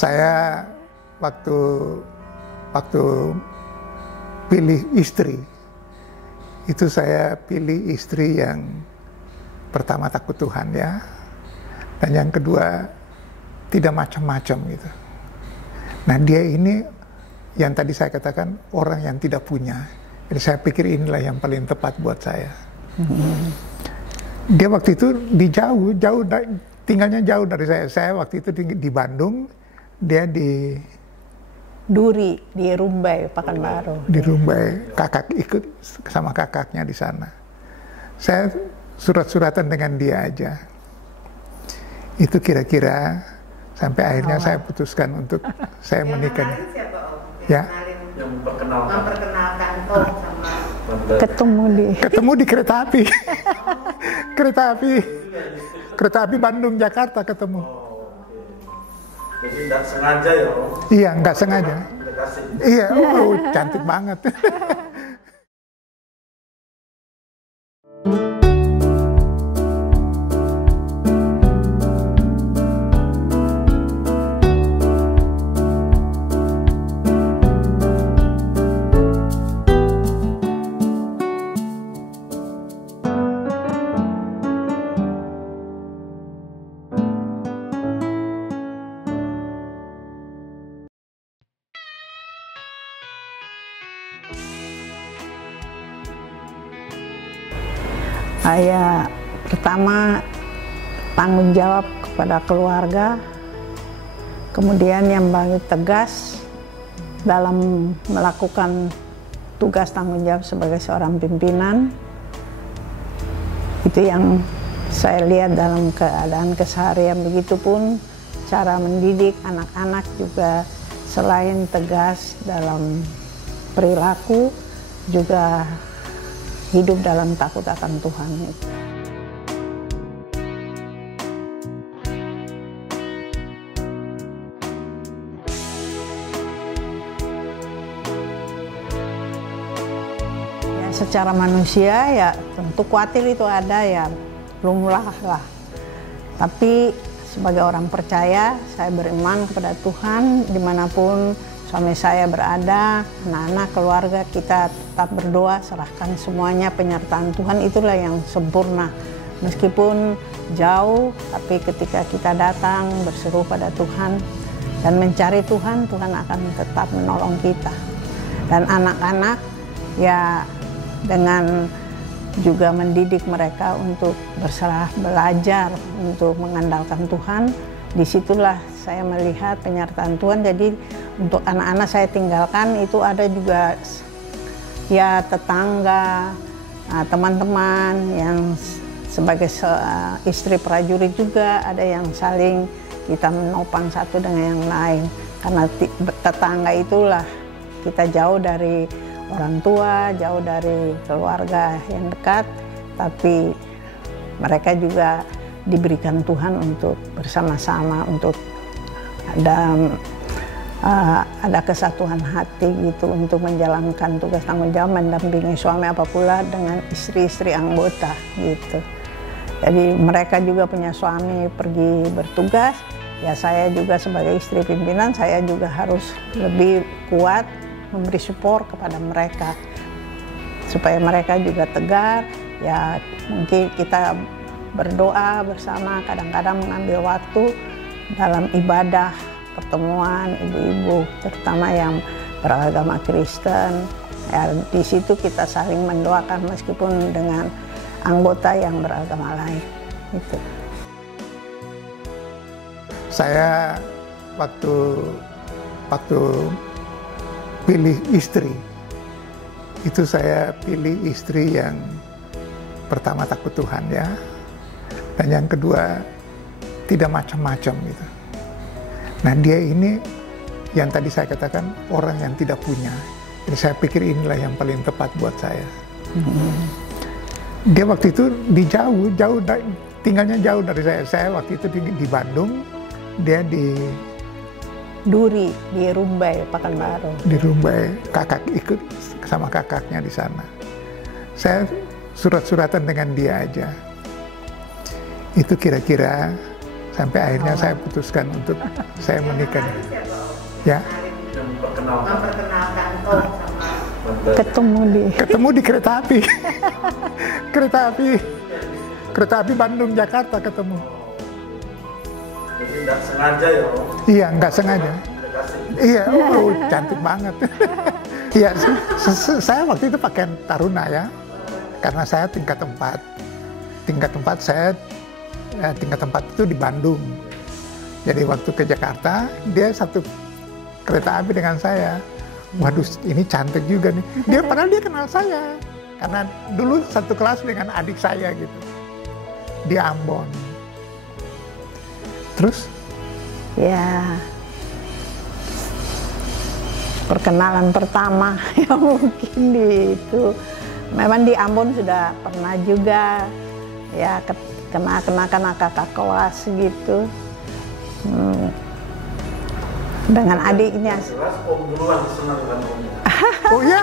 Saya waktu pilih istri, itu saya pilih istri yang pertama takut Tuhan ya, dan yang kedua tidak macam-macam gitu. Nah dia ini yang tadi saya katakan orang yang tidak punya. Jadi saya pikir inilah yang paling tepat buat saya. Dia waktu itu tinggalnya jauh dari saya. Saya waktu itu di Bandung, dia di Duri, di Rumbai, Pekanbaru. Di Rumbai, kakak ikut sama kakaknya di sana. Saya surat-suratan dengan dia aja. Itu kira-kira sampai akhirnya saya putuskan untuk saya menikah. Siapa, Om? Ya. Yang memperkenalkan Om sama Ketemu di kereta api. kereta api Bandung Jakarta ketemu. Jadi nggak sengaja ya, Om? Iya, nggak sengaja. Iya, cantik banget. Saya pertama tanggung jawab kepada keluarga, kemudian yang paling tegas dalam melakukan tugas tanggung jawab sebagai seorang pimpinan. Itu yang saya lihat dalam keadaan keseharian. Begitupun cara mendidik anak-anak juga, selain tegas dalam perilaku, juga hidup dalam takut akan Tuhan. Ya, secara manusia ya tentu khawatir itu ada ya, lumrah lah. Tapi sebagai orang percaya, saya beriman kepada Tuhan dimanapun suami saya berada, anak-anak, keluarga, kita tetap berdoa, serahkan semuanya penyertaan Tuhan, itulah yang sempurna. Meskipun jauh, tapi ketika kita datang berseru pada Tuhan dan mencari Tuhan, Tuhan akan tetap menolong kita. Dan anak-anak ya dengan juga mendidik mereka untuk berserah, belajar untuk mengandalkan Tuhan. Disitulah saya melihat penyertaan Tuhan. Jadi untuk anak-anak saya tinggalkan itu ada juga ya tetangga, teman-teman yang sebagai istri prajurit juga ada yang saling kita menopang satu dengan yang lain. Karena tetangga itulah kita jauh dari orang tua, jauh dari keluarga yang dekat, tapi mereka juga diberikan Tuhan untuk bersama-sama, untuk ada kesatuan hati gitu untuk menjalankan tugas tanggung jawab mendampingi suami, apapula dengan istri-istri anggota gitu. Jadi mereka juga punya suami pergi bertugas, ya saya juga sebagai istri pimpinan saya juga harus lebih kuat memberi support kepada mereka supaya mereka juga tegar. Ya mungkin kita berdoa bersama, kadang-kadang mengambil waktu dalam ibadah, pertemuan ibu-ibu terutama yang beragama Kristen. Ya, di situ kita saling mendoakan meskipun dengan anggota yang beragama lain. Itu. Saya waktu pilih istri, itu saya pilih istri yang pertama takut Tuhan ya, dan yang kedua tidak macam-macam gitu. Nah dia ini yang tadi saya katakan orang yang tidak punya. Jadi saya pikir inilah yang paling tepat buat saya. Dia waktu itu tinggalnya jauh dari saya. Saya waktu itu di Bandung, dia di Duri, di Rumbai, Pekanbaru. Di Rumbai, kakak ikut sama kakaknya di sana. Saya surat-suratan dengan dia aja. Itu kira-kira Sampai akhirnya saya putuskan untuk saya menikah. Ya. Yang memperkenalkan Tom sama Ketemu di kereta api. kereta api Bandung Jakarta ketemu. Jadi nggak sengaja ya Om? Iya, nggak sengaja. Iya, cantik banget. Iya, saya waktu itu pakai taruna ya, karena saya tingkat 4 itu di Bandung. Jadi waktu ke Jakarta, dia satu kereta api dengan saya. Waduh, ini cantik juga nih. Padahal dia kenal saya, karena dulu satu kelas dengan adik saya gitu, di Ambon. Terus? Ya, perkenalan pertama yang mungkin itu memang di Ambon sudah pernah juga ya kenakan kakak kelas gitu dengan adiknya. Jelas Om duluan senang kan Omnya. Oh iya.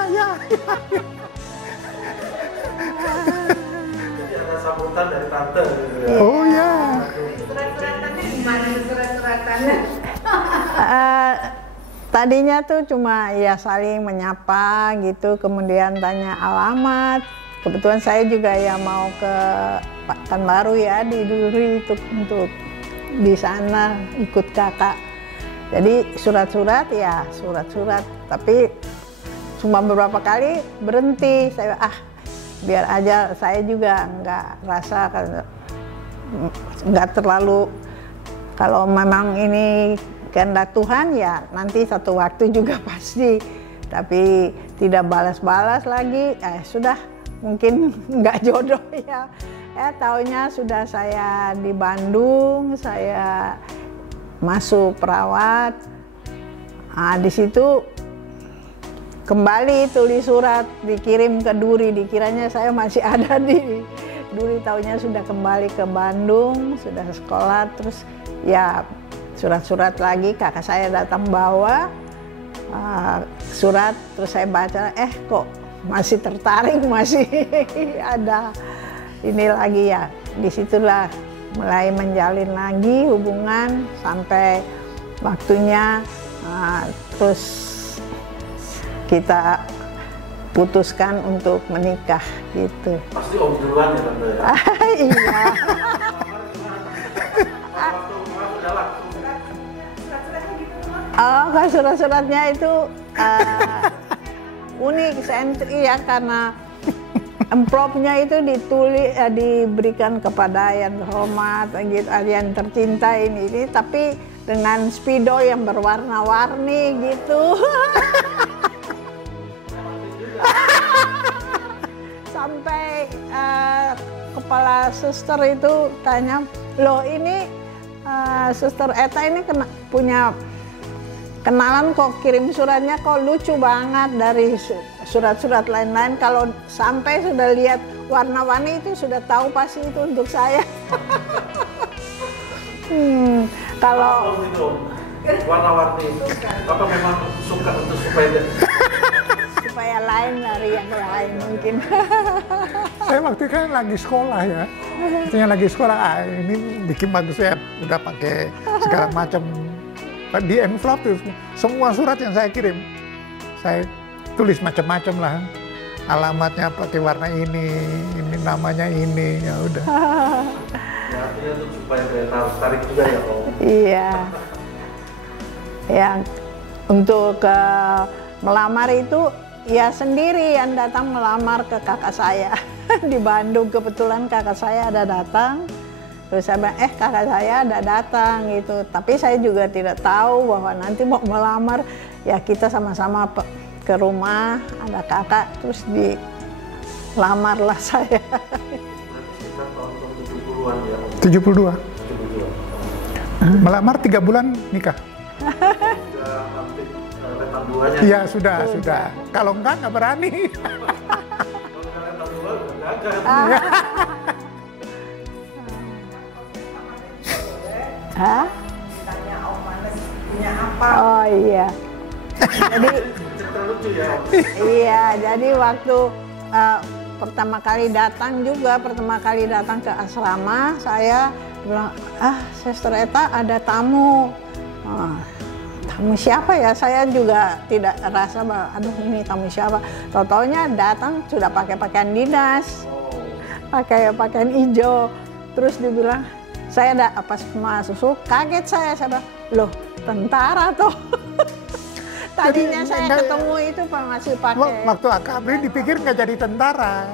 Jadi ada sambutan dari tante gitu ya. Oh iya. surat-suratannya gimana surat-suratannya? Tadinya tuh cuma ya saling menyapa gitu, kemudian tanya alamat. Kebetulan saya juga ya mau ke Pekanbaru ya di Duri untuk di sana ikut kakak. Jadi surat-surat, tapi cuma beberapa kali berhenti. Saya biar aja, saya juga nggak terlalu, kalau memang ini kehendak Tuhan ya nanti satu waktu juga pasti, tapi tidak balas-balas lagi, sudah mungkin nggak jodoh ya. Taunya sudah saya di Bandung, saya masuk perawat. Di situ kembali tulis surat dikirim ke Duri, dikiranya saya masih ada di Duri, taunya sudah kembali ke Bandung, sudah sekolah. Terus ya surat-surat lagi, kakak saya datang bawa surat, terus saya baca, kok masih tertarik, masih ada ini lagi ya. Disitulah mulai menjalin lagi hubungan sampai waktunya, terus kita putuskan untuk menikah gitu. Pasti Om duluan ya tante ya? Iya. Kan surat-suratnya itu unik, sentri ya, karena amplopnya itu diberikan kepada yang terhormat, gitu, yang tercinta ini, tapi dengan spidol yang berwarna-warni gitu. Sampai kepala suster itu tanya, loh ini suster Eta ini punya kenalan kok, kirim suratnya kok lucu banget dari surat-surat lain-lain. Kalau sampai sudah lihat warna-warni itu sudah tahu pasti itu untuk saya. Kalau warna-warni itu apa memang suka untuk supaya lain dari yang lain mungkin. Saya waktu itu kan lagi sekolah ya, artinya lagi sekolah, ini bikin bagus ya, udah pakai segala macam. Di envelope tuh semua surat yang saya kirim, saya tulis macam-macam lah, alamatnya pakai warna ini namanya ini, ya udah. Ya, artinya untuk supaya tertarik juga ya Om. Iya. Ya, untuk melamar itu ya sendiri yang datang melamar ke kakak saya di Bandung. Kebetulan kakak saya ada datang. Terus saya bilang, kakak saya ada datang gitu. Tapi saya juga tidak tahu bahwa nanti mau melamar. Ya kita sama-sama ke rumah, ada kakak, terus dilamarlah saya. Berarti sekitar tahun 70-an ya Om? 72. 72. Melamar 3 bulan nikah. Sudah hampir letak duanya. Iya sudah. Kalau enggak berani. Kalau udah letak dua udah gagal. Hah? Ditanya Om Manes punya apa? Oh iya. Jadi Cerita lucu ya Om? iya, jadi waktu pertama kali datang ke asrama, saya bilang, Suster Eta ada tamu. Tamu siapa ya? Saya juga tidak rasa bahwa, aduh ini tamu siapa. Tahu-taunya datang sudah pakai pakaian dinas, pakai pakaian hijau. Terus dibilang, saya ada pas masuk, kaget saya bilang, loh tentara tuh. Tadinya Jadi, saya ketemu itu masih pakai. Waktu AKBRI dipikir nggak jadi tentara.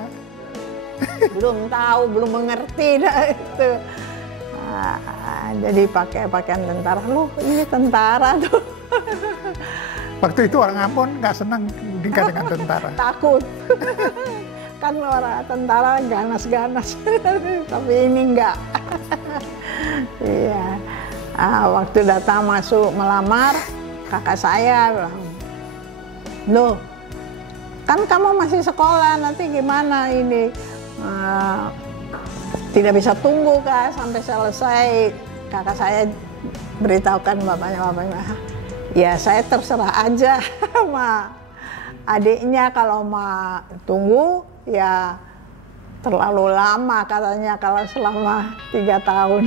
Belum tahu, belum mengerti dah itu. Jadi pakai pakaian tentara, loh ini tentara tuh. Waktu itu orang Ambon nggak senang nikah dengan tentara. Takut. Kan orang tentara ganas-ganas, tapi ini enggak. Iya. Waktu datang masuk melamar, kakak saya bilang, loh kan kamu masih sekolah, nanti gimana ini? Tidak bisa tunggu kak sampai selesai. Kakak saya beritahukan bapaknya, ya saya terserah aja sama adiknya, kalau mau tunggu ya terlalu lama katanya kalau selama 3 tahun.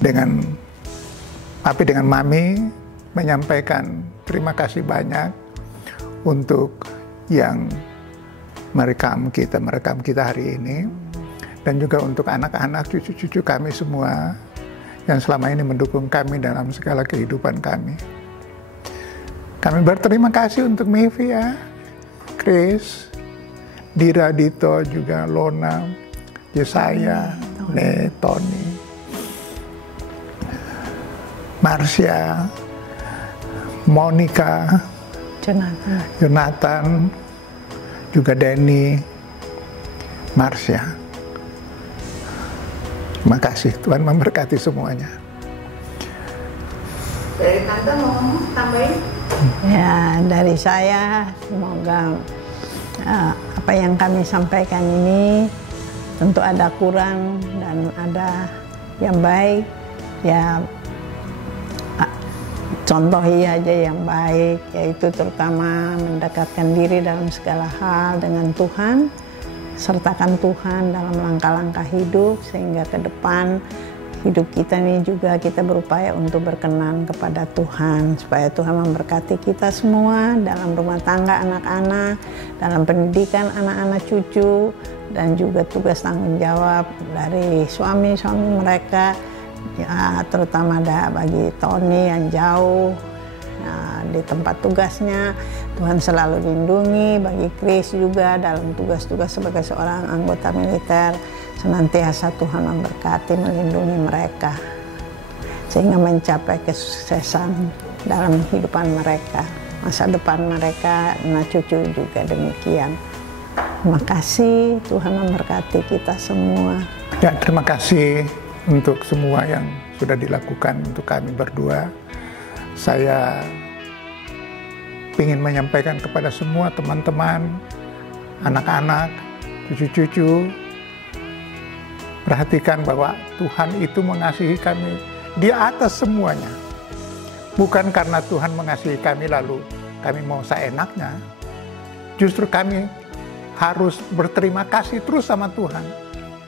Dengan Papi dengan Mami menyampaikan terima kasih banyak untuk yang merekam kita hari ini, dan juga untuk anak-anak, cucu-cucu kami semua yang selama ini mendukung kami dalam segala kehidupan kami. Kami berterima kasih untuk Mevia, Chris, Dira, Dito, juga Lona, Yesaya, Tony, Marsha, Monica, Jonathan, juga Denny, Marsha. Terima kasih, Tuhan memberkati semuanya. Dari Tante mau ngomong, tambahin? Ya, dari saya semoga apa yang kami sampaikan ini tentu ada kurang dan ada yang baik. Ya, contohi aja yang baik, yaitu terutama mendekatkan diri dalam segala hal dengan Tuhan, sertakan Tuhan dalam langkah-langkah hidup, sehingga ke depan hidup kita ini juga kita berupaya untuk berkenan kepada Tuhan, supaya Tuhan memberkati kita semua dalam rumah tangga anak-anak, dalam pendidikan anak-anak cucu, dan juga tugas tanggung jawab dari suami-suami mereka. Ya, terutama ada bagi Tony yang jauh di tempat tugasnya, Tuhan selalu lindungi. Bagi Chris juga dalam tugas-tugas sebagai seorang anggota militer, senantiasa Tuhan memberkati, melindungi mereka sehingga mencapai kesuksesan dalam kehidupan mereka, masa depan mereka, anak cucu juga demikian. Terima kasih, Tuhan memberkati kita semua. Ya, terima kasih untuk semua yang sudah dilakukan untuk kami berdua. Saya ingin menyampaikan kepada semua teman-teman, anak-anak, cucu-cucu, perhatikan bahwa Tuhan itu mengasihi kami di atas semuanya. Bukan karena Tuhan mengasihi kami lalu kami mau seenaknya. Justru kami harus berterima kasih terus sama Tuhan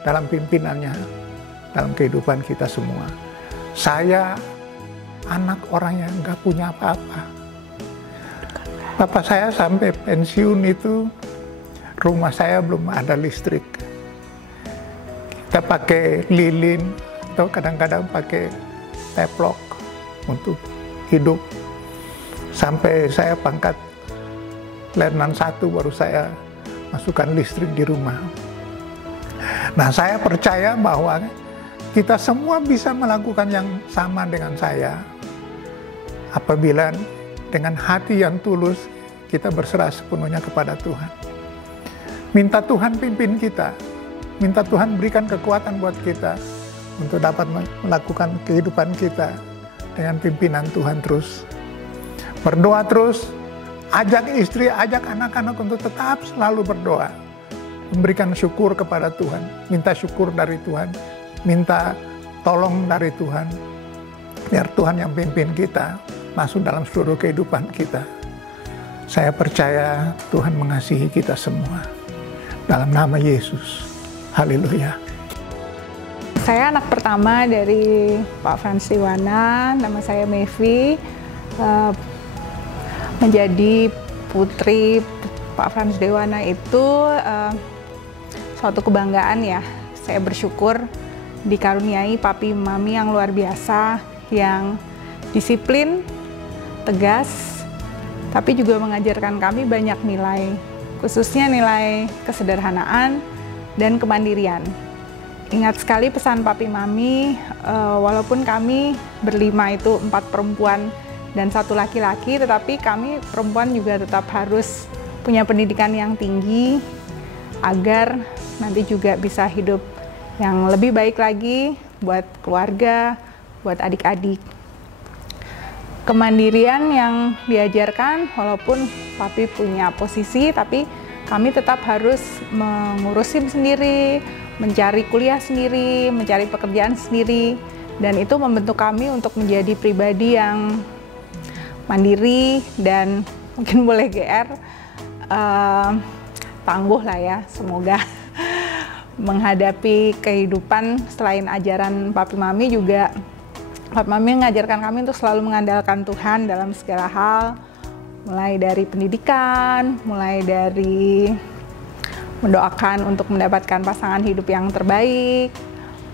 dalam pimpinannya, dalam kehidupan kita semua. Saya anak orang yang gak punya apa-apa. Bapak saya sampai pensiun itu, rumah saya belum ada listrik. Kita pakai lilin atau kadang-kadang pakai teplok untuk hidup. Sampai saya pangkat Letnan 1 baru saya masukkan listrik di rumah. Nah, saya percaya bahwa kita semua bisa melakukan yang sama dengan saya apabila dengan hati yang tulus kita berserah sepenuhnya kepada Tuhan. Minta Tuhan pimpin kita, minta Tuhan berikan kekuatan buat kita untuk dapat melakukan kehidupan kita dengan pimpinan Tuhan terus. Berdoa terus, ajak istri, ajak anak-anak untuk tetap selalu berdoa. Memberikan syukur kepada Tuhan, minta syukur dari Tuhan, minta tolong dari Tuhan. biar Tuhan yang pimpin kita masuk dalam seluruh kehidupan kita. Saya percaya Tuhan mengasihi kita semua. Dalam nama Yesus. Haleluya. Saya anak pertama dari Pak Frans Dewana, nama saya Mevi. Menjadi putri Pak Frans Dewana itu suatu kebanggaan ya. Saya bersyukur dikaruniai papi mami yang luar biasa, yang disiplin, tegas, tapi juga mengajarkan kami banyak nilai, khususnya nilai kesederhanaan dan kemandirian. Ingat sekali pesan papi mami, walaupun kami berlima itu 4 perempuan dan 1 laki-laki, tetapi kami perempuan juga tetap harus punya pendidikan yang tinggi agar nanti juga bisa hidup yang lebih baik lagi buat keluarga, buat adik-adik. Kemandirian yang diajarkan, walaupun papi punya posisi, tapi kami tetap harus mengurusin sendiri, mencari kuliah sendiri, mencari pekerjaan sendiri, dan itu membentuk kami untuk menjadi pribadi yang mandiri dan mungkin boleh GR, tangguh lah ya, semoga menghadapi kehidupan selain ajaran papi mami juga. Papi mami mengajarkan kami untuk selalu mengandalkan Tuhan dalam segala hal, mulai dari pendidikan, mulai dari mendoakan untuk mendapatkan pasangan hidup yang terbaik,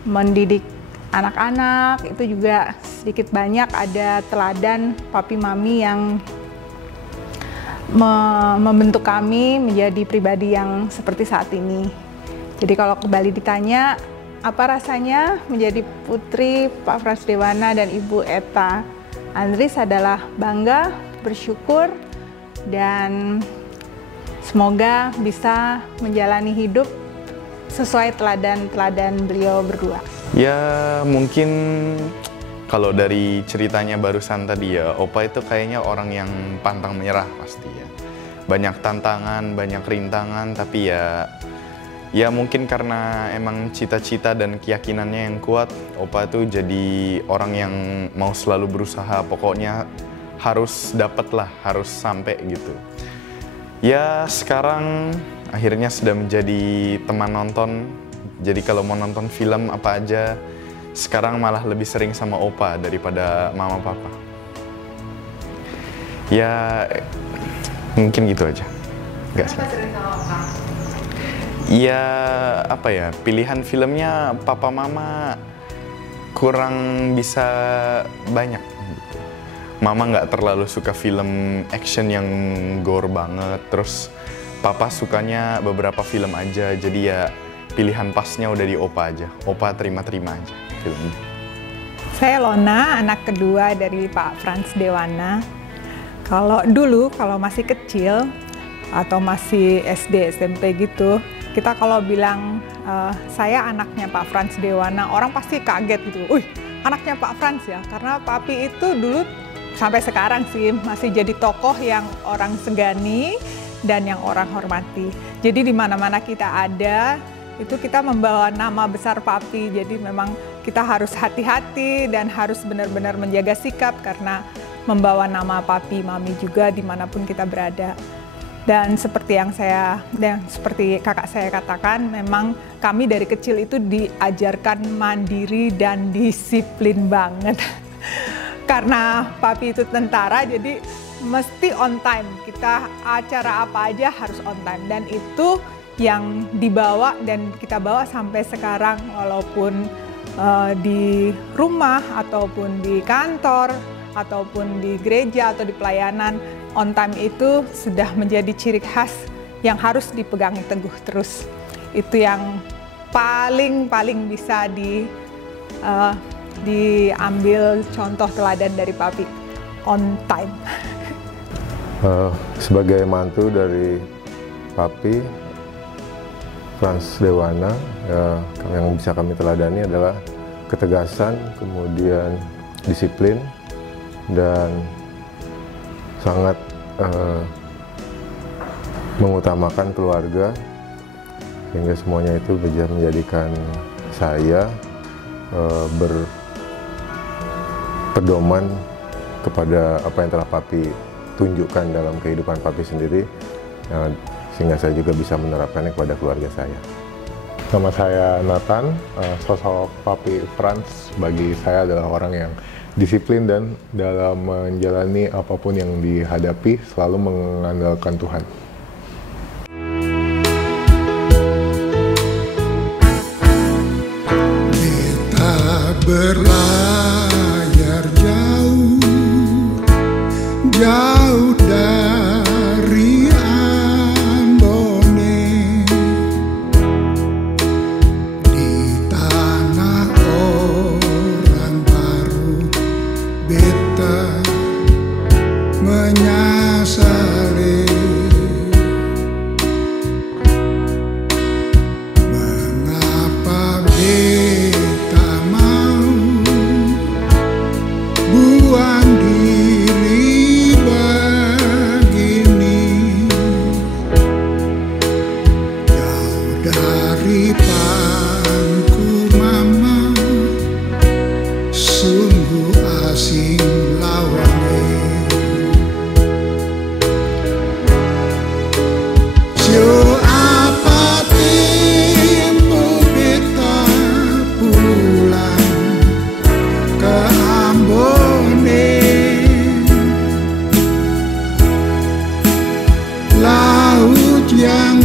mendidik anak-anak, itu juga sedikit banyak ada teladan papi mami yang membentuk kami menjadi pribadi yang seperti saat ini. Jadi kalau kembali ditanya, apa rasanya menjadi putri Pak Frans Dewana dan Ibu Eta Andris, adalah bangga, bersyukur, dan semoga bisa menjalani hidup sesuai teladan-teladan beliau berdua. Ya mungkin kalau dari ceritanya barusan tadi ya, Opa itu kayaknya orang yang pantang menyerah pasti ya. Banyak tantangan, banyak rintangan, tapi ya mungkin karena emang cita-cita dan keyakinannya yang kuat, Opa itu jadi orang yang mau selalu berusaha, pokoknya harus dapet lah, harus sampai gitu. Ya sekarang akhirnya sudah menjadi teman nonton, jadi kalau mau nonton film apa aja, sekarang malah lebih sering sama Opa daripada mama papa. Ya mungkin gitu aja. Nggak sih. Ya apa ya, pilihan filmnya papa mama kurang bisa banyak. Mama nggak terlalu suka film action yang gore banget, terus papa sukanya beberapa film aja, jadi ya pilihan pasnya udah di Opa aja. Opa terima-terima aja filmnya. Saya Lona, anak kedua dari Pak Frans Dewana. Kalau dulu, kalau masih kecil atau masih SD, SMP gitu, kita kalau bilang saya anaknya Pak Frans Dewana, orang pasti kaget gitu. Wih, anaknya Pak Frans ya, karena papi itu dulu sampai sekarang sih masih jadi tokoh yang orang segani dan yang orang hormati. Jadi di mana-mana kita ada, itu kita membawa nama besar papi. Jadi memang kita harus hati-hati dan harus benar-benar menjaga sikap karena membawa nama papi, mami juga dimanapun kita berada. Dan seperti seperti kakak saya katakan, memang kami dari kecil itu diajarkan mandiri dan disiplin banget. Karena papi itu tentara, jadi mesti on time. Kita acara apa aja harus on time. Dan itu yang dibawa dan kita bawa sampai sekarang, walaupun di rumah ataupun di kantor ataupun di gereja atau di pelayanan, on time itu sudah menjadi ciri khas yang harus dipegang teguh terus. Itu yang paling bisa diambil contoh teladan dari papi, on time. Sebagai mantu dari papi Frans Dewana, yang bisa kami teladani adalah ketegasan, kemudian disiplin, dan sangat mengutamakan keluarga, sehingga semuanya itu bisa menjadikan saya pedoman kepada apa yang telah Papi tunjukkan dalam kehidupan Papi sendiri, sehingga saya juga bisa menerapkannya kepada keluarga saya. Nama saya Nathan, sosok Papi Frans bagi saya adalah orang yang disiplin dan dalam menjalani apapun yang dihadapi selalu mengandalkan Tuhan. Beta berlayar jauh, jauh dari Ambone, di tanah orang baru beta menyesali. Mengapa beta mau buang diri begini, jauh dari pangku mama, sungguh asing lawannya. Jo apa tempo beta pulang ke Ambone, laut yang